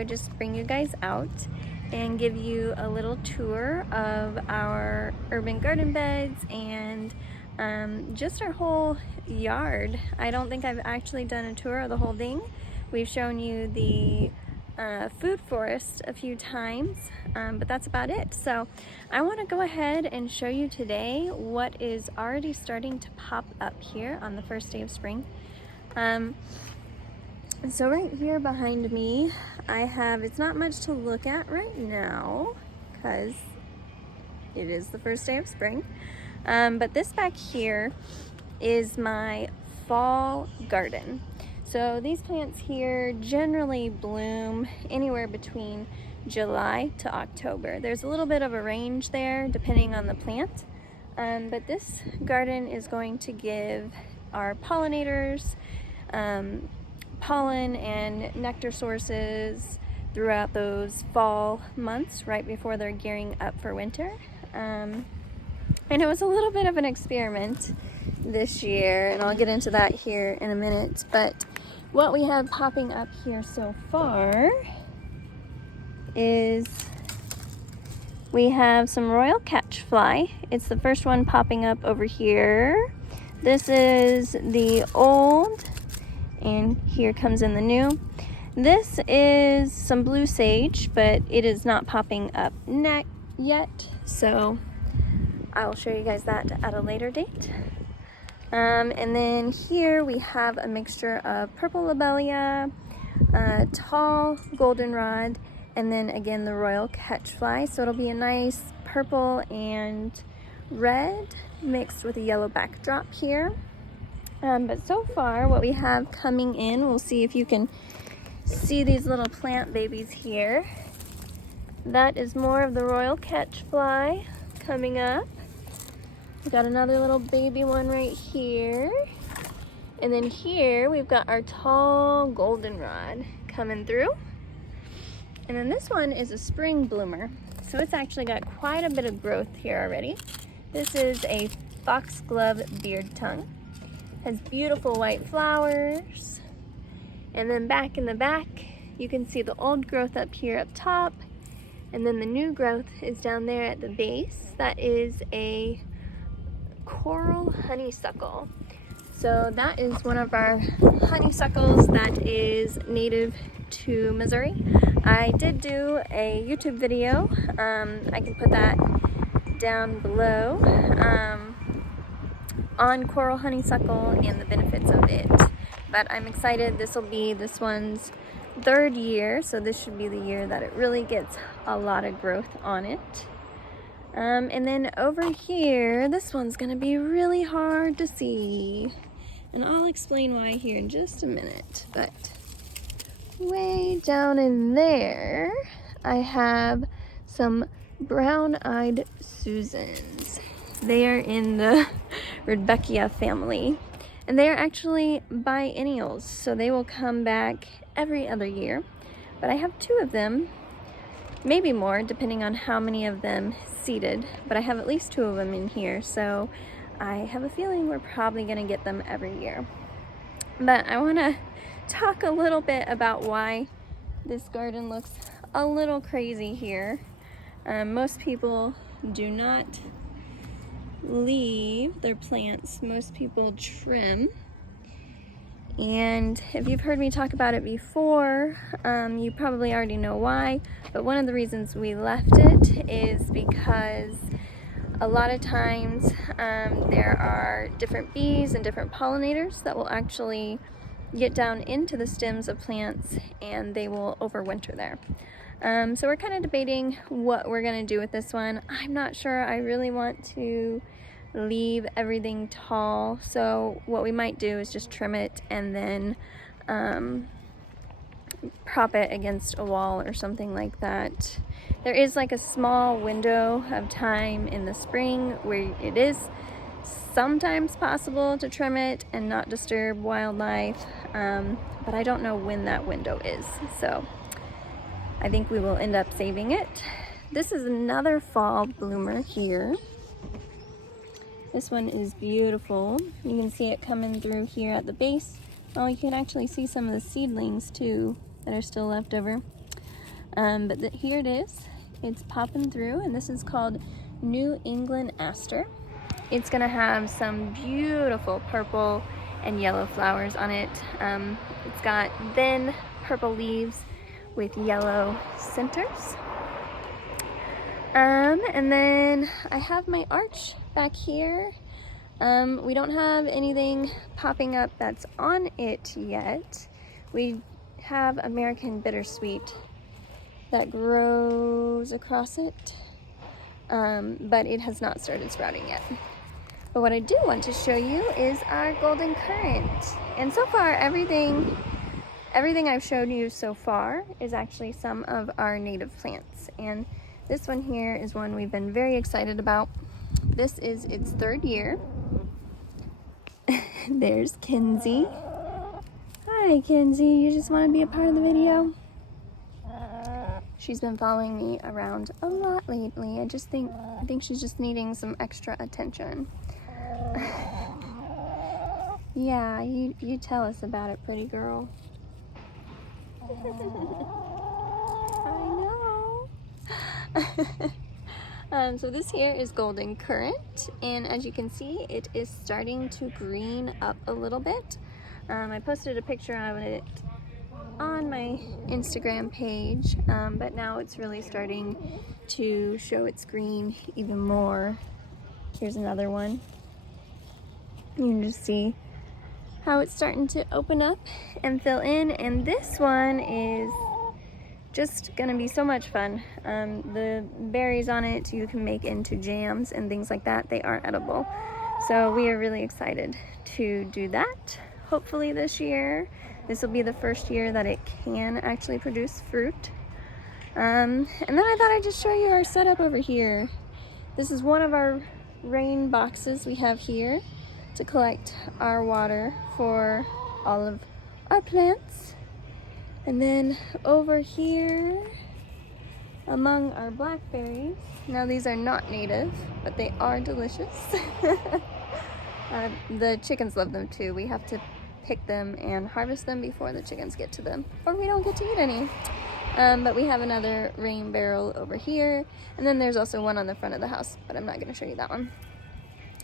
I just bring you guys out and give you a little tour of our urban garden beds and just our whole yard. I don't think I've actually done a tour of the whole thing. We've shown you the food forest a few times, but that's about it. So I want to go ahead and show you today what is already starting to pop up here on the first day of spring. So right here behind me, I have, it's not much to look at right now because it is the first day of spring. But this back here is my fall garden. So these plants here generally bloom anywhere between July to October. There's a little bit of a range there depending on the plant. But this garden is going to give our pollinators pollen and nectar sources throughout those fall months right before they're gearing up for winter. And it was a little bit of an experiment this year, and I'll get into that here in a minute. But what we have popping up here so far is we have some royal catchfly. It's the first one popping up over here. This is the old, and here comes in the new. This is some blue sage, but it is not popping up yet, so I will show you guys that at a later date. And then here we have a mixture of purple lobelia, tall goldenrod, and then again the royal catchfly. So it'll be a nice purple and red mixed with a yellow backdrop here. But so far what we have coming in, we'll see if you can see these little plant babies here. That is more of the royal catchfly coming up. We got another little baby one right here. And then here we've got our tall goldenrod coming through. And then this one is a spring bloomer. So it's actually got quite a bit of growth here already. This is a foxglove beard tongue. Has beautiful white flowers. And then back in the back, you can see the old growth up here up top. And then the new growth is down there at the base. That is a coral honeysuckle. So that is one of our honeysuckles that is native to Missouri. I did do a YouTube video. I can put that down below. On coral honeysuckle and the benefits of it. But I'm excited. This will be this one's third year, so this should be the year that it really gets a lot of growth on it. And then over here, this one's gonna be really hard to see, and I'll explain why here in just a minute. But way down in there, I have some brown-eyed Susans. They are in the Rudbeckia family, and they are actually biennials, so they will come back every other year. But I have two of them, maybe more depending on how many of them seeded, but I have at least two of them in here, so I have a feeling we're probably going to get them every year. But I want to talk a little bit about why this garden looks a little crazy here. Most people do not leave their plants. Most people trim. And if you've heard me talk about it before, you probably already know why. But one of the reasons we left it is because a lot of times there are different bees and different pollinators that will actually get down into the stems of plants, and they will overwinter there. So we're kind of debating what we're going to do with this one. I'm not sure I really want to leave everything tall, so what we might do is just trim it and then prop it against a wall or something like that. There is like a small window of time in the spring where it is sometimes possible to trim it and not disturb wildlife, but I don't know when that window is, so I think we will end up saving it. This is another fall bloomer here. This one is beautiful. You can see it coming through here at the base. Oh, you can actually see some of the seedlings too that are still left over. But here it is. It's popping through, and this is called New England Aster. It's gonna have some beautiful purple and yellow flowers on it. It's got thin purple leaves with yellow centers. And then I have my arch back here. We don't have anything popping up that's on it yet. We have American Bittersweet that grows across it, but it has not started sprouting yet. But what I do want to show you is our golden currant. And so far, everything I've showed you so far is actually some of our native plants. And this one here is one we've been very excited about. This is its 3rd year. There's Kinsey. Hi, Kinsey. You just want to be a part of the video? She's been following me around a lot lately. I think she's just needing some extra attention. Yeah, you tell us about it, pretty girl. I know. So this here is golden currant, and as you can see, it is starting to green up a little bit. I posted a picture of it on my Instagram page, but now it's really starting to show its green even more. Here's another one. You can just see how it's starting to open up and fill in, and this one is just gonna be so much fun. The berries on it you can make into jams and things like that. They are edible, so we are really excited to do that. Hopefully this year. This will be the first year that it can actually produce fruit. And then I thought I'd just show you our setup over here. This is one of our rain boxes we have here to collect our water for all of our plants. And then over here, among our blackberries, now these are not native, but they are delicious. The chickens love them too. We have to pick them and harvest them before the chickens get to them, or we don't get to eat any. But we have another rain barrel over here, and then there's also one on the front of the house, but I'm not going to show you that one.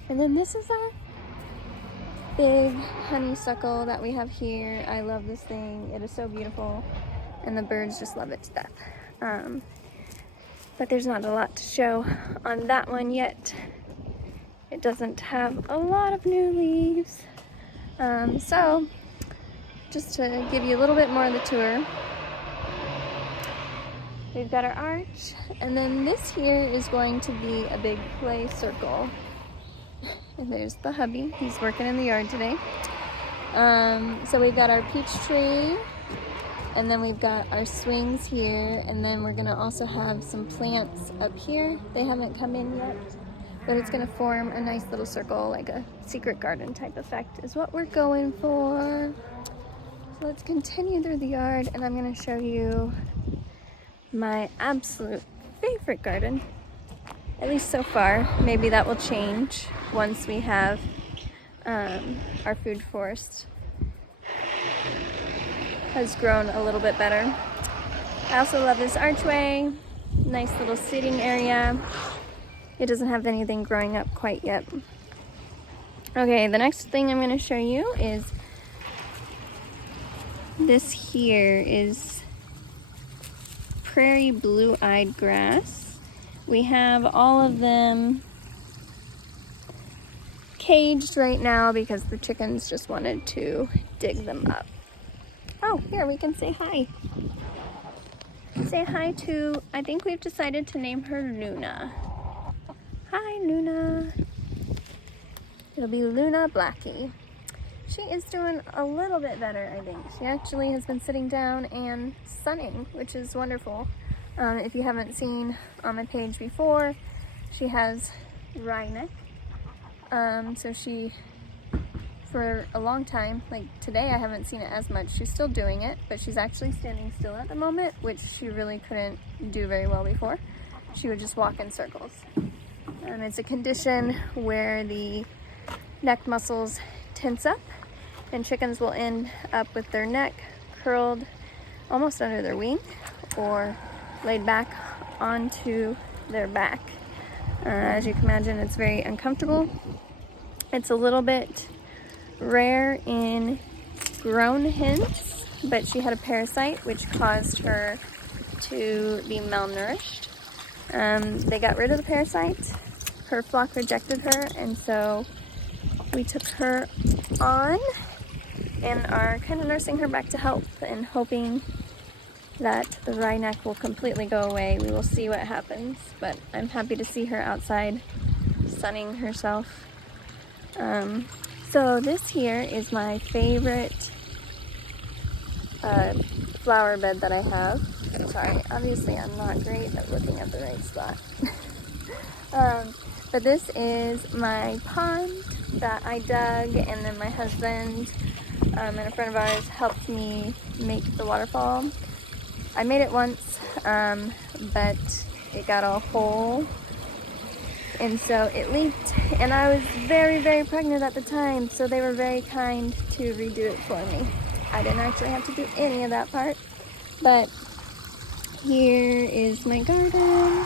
And then this is our big honeysuckle that we have here. I love this thing. It is so beautiful, and the birds just love it to death. But there's not a lot to show on that one yet. It doesn't have a lot of new leaves. So just to give you a little bit more of the tour, we've got our arch, and then this here is going to be a big play circle. And there's the hubby. He's working in the yard today. So we've got our peach tree, and then we've got our swings here, and then we're gonna also have some plants up here. They haven't come in yet, but it's gonna form a nice little circle, like a secret garden type effect is what we're going for. So let's continue through the yard, and I'm gonna show you my absolute favorite garden, at least so far. Maybe that will change once we have our food forest has grown a little bit better. I also love this archway, nice little sitting area. It doesn't have anything growing up quite yet. Okay, the next thing I'm going to show you is this here is prairie blue-eyed grass. We have all of them caged right now because the chickens just wanted to dig them up. Oh, here we can say hi. Say hi to, I think we've decided to name her Luna. Hi, Luna. It'll be Luna Blackie. She is doing a little bit better, I think. She actually has been sitting down and sunning, which is wonderful. If you haven't seen on my page before, she has wry neck. So she, for a long time, like today I haven't seen it as much. She's still doing it, but she's actually standing still at the moment, which she really couldn't do very well before. She would just walk in circles. It's a condition where the neck muscles tense up, and chickens will end up with their neck curled almost under their wing or laid back onto their back. As you can imagine, it's very uncomfortable. It's a little bit rare in grown hens, but she had a parasite which caused her to be malnourished. They got rid of the parasite. Her flock rejected her, and so we took her on and are kind of nursing her back to health and hoping that the wryneck will completely go away. We will see what happens, but I'm happy to see her outside sunning herself. So this here is my favorite flower bed that I have. Sorry, obviously I'm not great at looking at the right spot. But this is my pond that I dug, and then my husband and a friend of ours helped me make the waterfall. I made it once, but it got a hole, and so it leaked, and I was very, very pregnant at the time, so they were very kind to redo it for me. I didn't actually have to do any of that part, but here is my garden.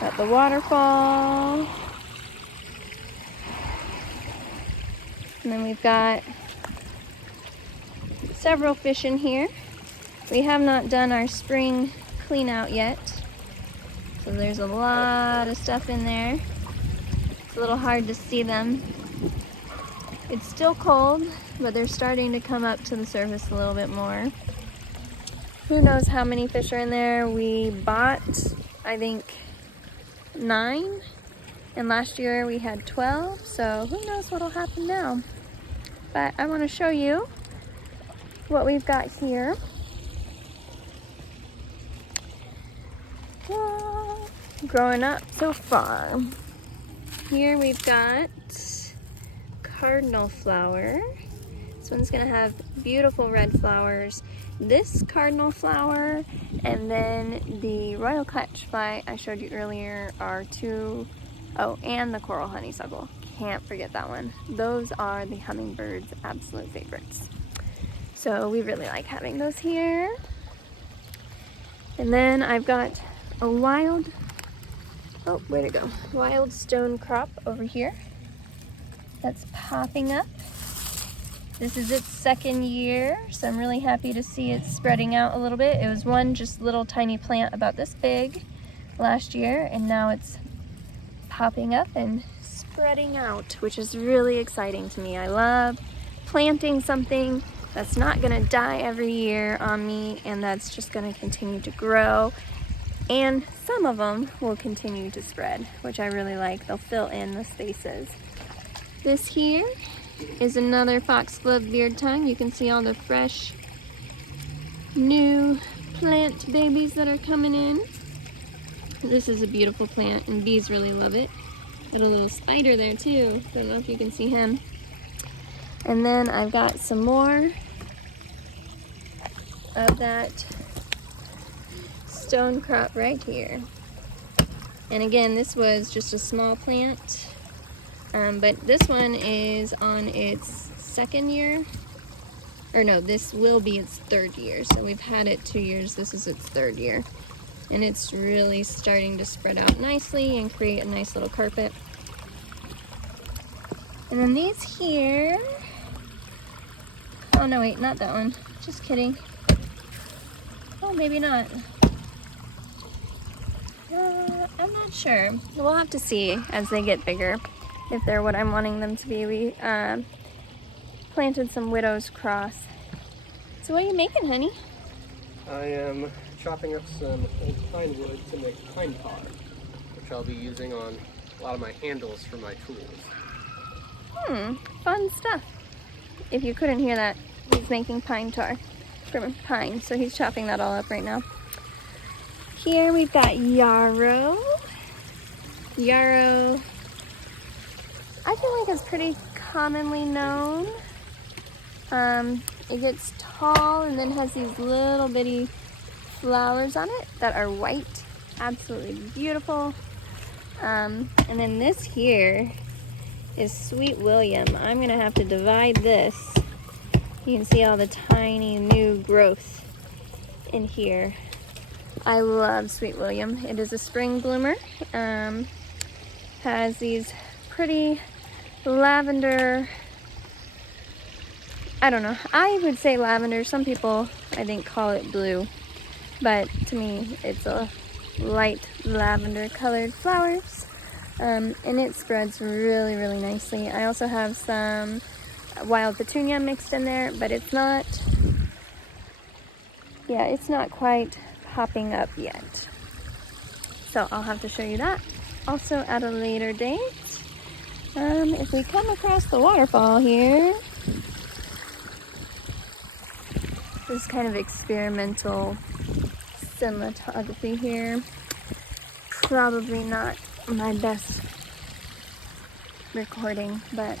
Got the waterfall. And then we've got several fish in here. We have not done our spring clean out yet. So there's a lot of stuff in there. It's a little hard to see them. It's still cold, but they're starting to come up to the surface a little bit more. Who knows how many fish are in there. We bought, I think, 9, and last year we had 12, so who knows what'll happen now. But I want to show you what we've got here. Growing up so far. Here we've got cardinal flower. This one's gonna have beautiful red flowers. This cardinal flower and then the royal catchfly I showed you earlier are two, oh, and the coral honeysuckle. Can't forget that one. Those are the hummingbird's absolute favorites. So we really like having those here. And then I've got a wild, oh, where'd it go? Wild stone crop over here that's popping up. This is its 2nd year, so I'm really happy to see it spreading out a little bit. It was one just little tiny plant about this big last year, and now it's popping up and spreading out, which is really exciting to me. I love planting something that's not gonna die every year on me, and that's just gonna continue to grow. And some of them will continue to spread, which I really like. They'll fill in the spaces. This here is another foxglove beard tongue. You can see all the fresh new plant babies that are coming in. This is a beautiful plant and bees really love it. Got a little spider there too. Don't know if you can see him. And then I've got some more of that stone crop right here. And again, this was just a small plant. But this one is on its 2nd year, or no, this will be its 3rd year. So we've had it 2 years, this is its 3rd year. And it's really starting to spread out nicely and create a nice little carpet. And then these here, oh no wait, not that one, just kidding. Oh, maybe not. I'm not sure. We'll have to see as they get bigger if they're what I'm wanting them to be. We planted some widow's cross. So what are you making, honey? I am chopping up some old pine wood to make pine tar, which I'll be using on a lot of my handles for my tools. Fun stuff. If you couldn't hear that, he's making pine tar from pine, so he's chopping that all up right now. Here we've got yarrow. Yarrow, I feel like it's pretty commonly known. It gets tall and then has these little bitty flowers on it that are white. Absolutely beautiful. And then this here is Sweet William. I'm gonna have to divide this. You can see all the tiny new growth in here. I love Sweet William. It is a spring bloomer. Has these pretty lavender, I don't know, I would say lavender. Some people, I think, call it blue, but to me, it's a light lavender colored flowers. And it spreads really, really nicely. I also have some wild petunia mixed in there, but it's not quite popping up yet. So I'll have to show you that also at a later date. If we come across the waterfall here, this is kind of experimental cinematography here. Probably not my best recording, but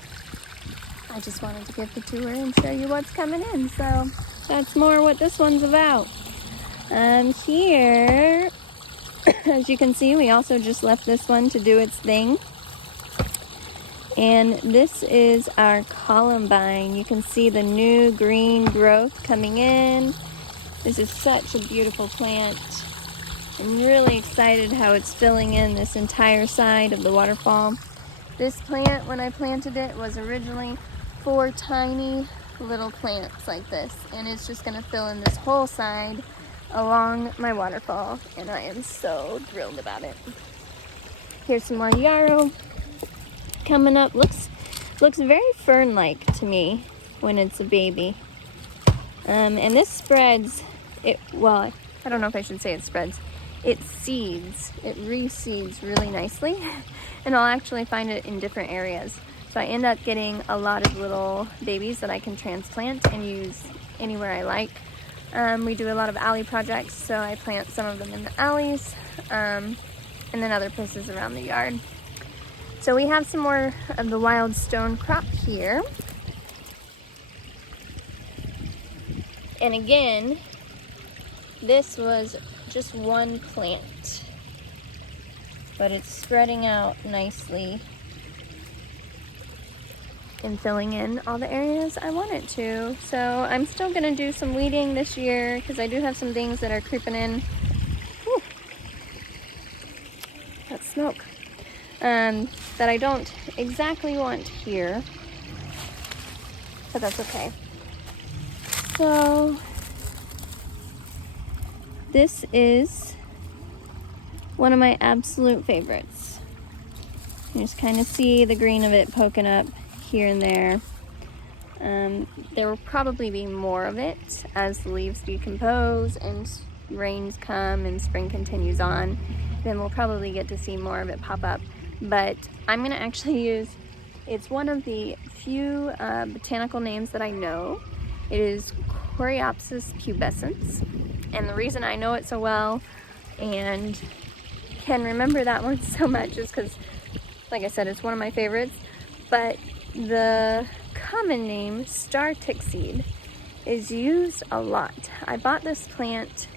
I just wanted to give the tour and show you what's coming in. So that's more what this one's about. Here, as you can see, we also just left this one to do its thing. And this is our columbine. You can see the new green growth coming in. This is such a beautiful plant. I'm really excited how it's filling in this entire side of the waterfall. This plant, when I planted it, was originally 4 tiny little plants like this, and it's just going to fill in this whole side along my waterfall, and I am so thrilled about it. Here's some more yarrow coming up. Looks very fern-like to me when it's a baby. And this spreads, well, I don't know if I should say it spreads. It seeds, it reseeds really nicely, and I'll actually find it in different areas. So I end up getting a lot of little babies that I can transplant and use anywhere I like. We do a lot of alley projects, so I plant some of them in the alleys, and then other places around the yard. So we have some more of the wild stone crop here. And again, this was just one plant, but it's spreading out nicely and filling in all the areas I want it to. So I'm still gonna do some weeding this year because I do have some things that are creeping in. Whew. That's smoke. That I don't exactly want here, but that's okay. So this is one of my absolute favorites. You just kind of see the green of it poking up here and there. There will probably be more of it as the leaves decompose and rains come and spring continues on. Then we'll probably get to see more of it pop up. But I'm going to actually use, it's one of the few botanical names that I know. It is Coreopsis pubescens. And the reason I know it so well and can remember that one so much is because, like I said, it's one of my favorites. But the common name, star tickseed, is used a lot. I bought this plant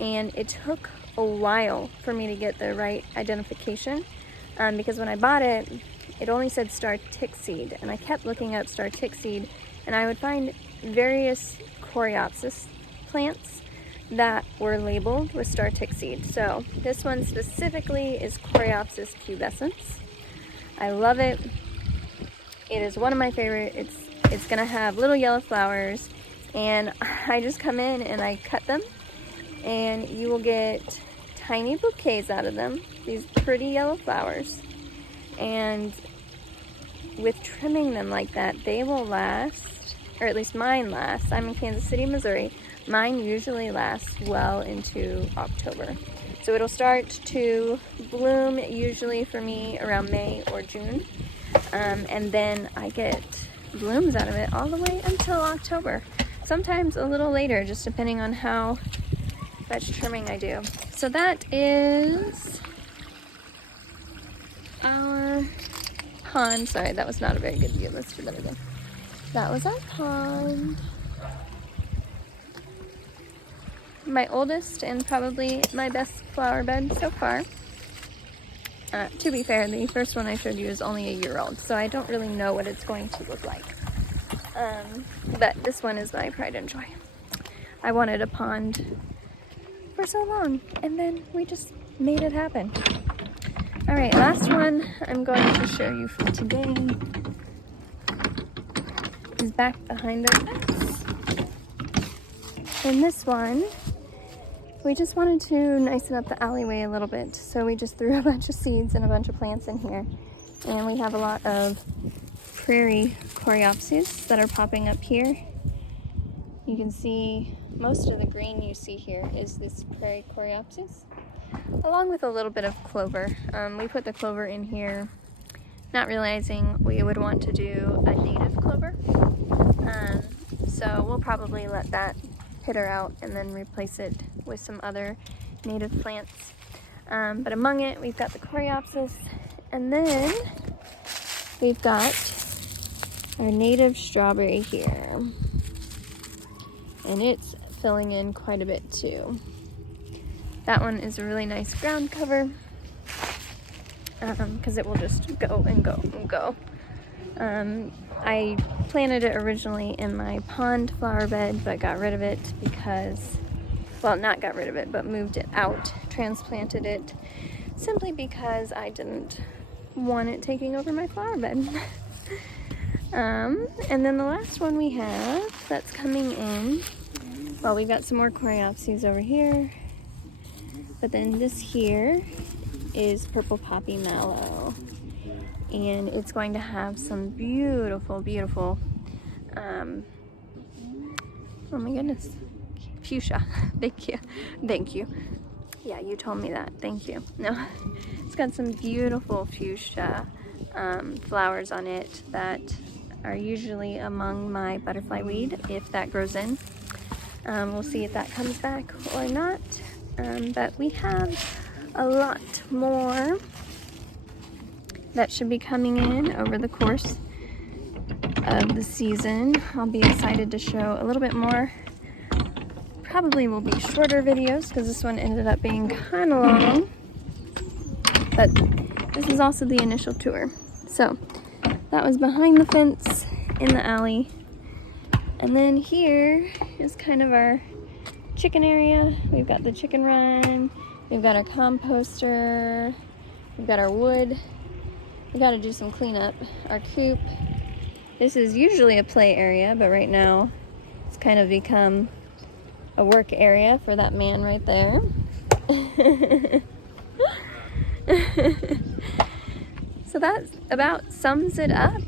and it took a while for me to get the right identification. Because when I bought it, it only said star tickseed, and I kept looking up star tickseed, and I would find various Coreopsis plants that were labeled with star tickseed. So this one specifically is Coreopsis pubescens. I love it. It is one of my favorite. It's gonna have little yellow flowers, and I just come in and I cut them, and you will get tiny bouquets out of them, these pretty yellow flowers. And with trimming them like that, they will last, or at least mine lasts. I'm in Kansas City, Missouri. Mine usually lasts well into October. So it'll start to bloom usually for me around May or June. And then I get blooms out of it all the way until October. Sometimes a little later, just depending on how much trimming I do. So that is our pond. Sorry, that was not a very good view. Let's do that again. That was our pond. My oldest and probably my best flower bed so far. To be fair, the first one I showed you is only a year old, so I don't really know what it's going to look like. But this one is my pride and joy. I wanted a pond for for so long, and then we just made it happen. All right, last one I'm going to show you for today is back behind our fence. And this one, we just wanted to nicen up the alleyway a little bit, so we just threw a bunch of seeds and a bunch of plants in here. And we have a lot of prairie coreopsis that are popping up here. You can see most of the green you see here is this prairie coreopsis, along with a little bit of clover. We put the clover in here not realizing we would want to do a native clover. So we'll probably let that peter out and then replace it with some other native plants. But among it, we've got the coreopsis, and then we've got our native strawberry here. And it's filling in quite a bit too. That one is a really nice ground cover because it will just go and go and go. I planted it originally in my pond flower bed, but got rid of it because, well, not got rid of it, but moved it out, transplanted it, simply because I didn't want it taking over my flower bed. And then the last one we have that's coming in, well, we got some more coreopsis over here, but then this here is purple poppy mallow. And it's going to have some beautiful, beautiful, oh my goodness, fuchsia. Thank you. Yeah, you told me that. Thank you. No, it's got some beautiful fuchsia flowers on it that are usually among my butterfly weed if that grows in. We'll see if that comes back or not. But we have a lot more that should be coming in over the course of the season. I'll be excited to show a little bit more. Probably will be shorter videos because this one ended up being kind of long. But this is also the initial tour. So that was behind the fence in the alley. And then here is kind of our chicken area. We've got the chicken run. We've got a composter. We've got our wood. We got to do some cleanup. Our coop. This is usually a play area, but right now it's kind of become a work area for that man right there. So that about sums it up.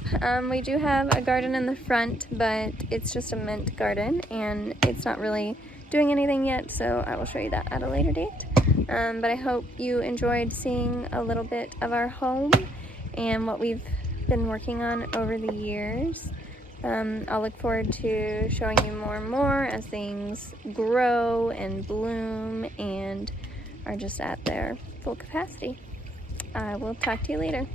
We do have a garden in the front, but it's just a mint garden and it's not really doing anything yet, so I will show you that at a later date. But I hope you enjoyed seeing a little bit of our home and what we've been working on over the years. I'll look forward to showing you more and more as things grow and bloom and are just at their full capacity. I will talk to you later.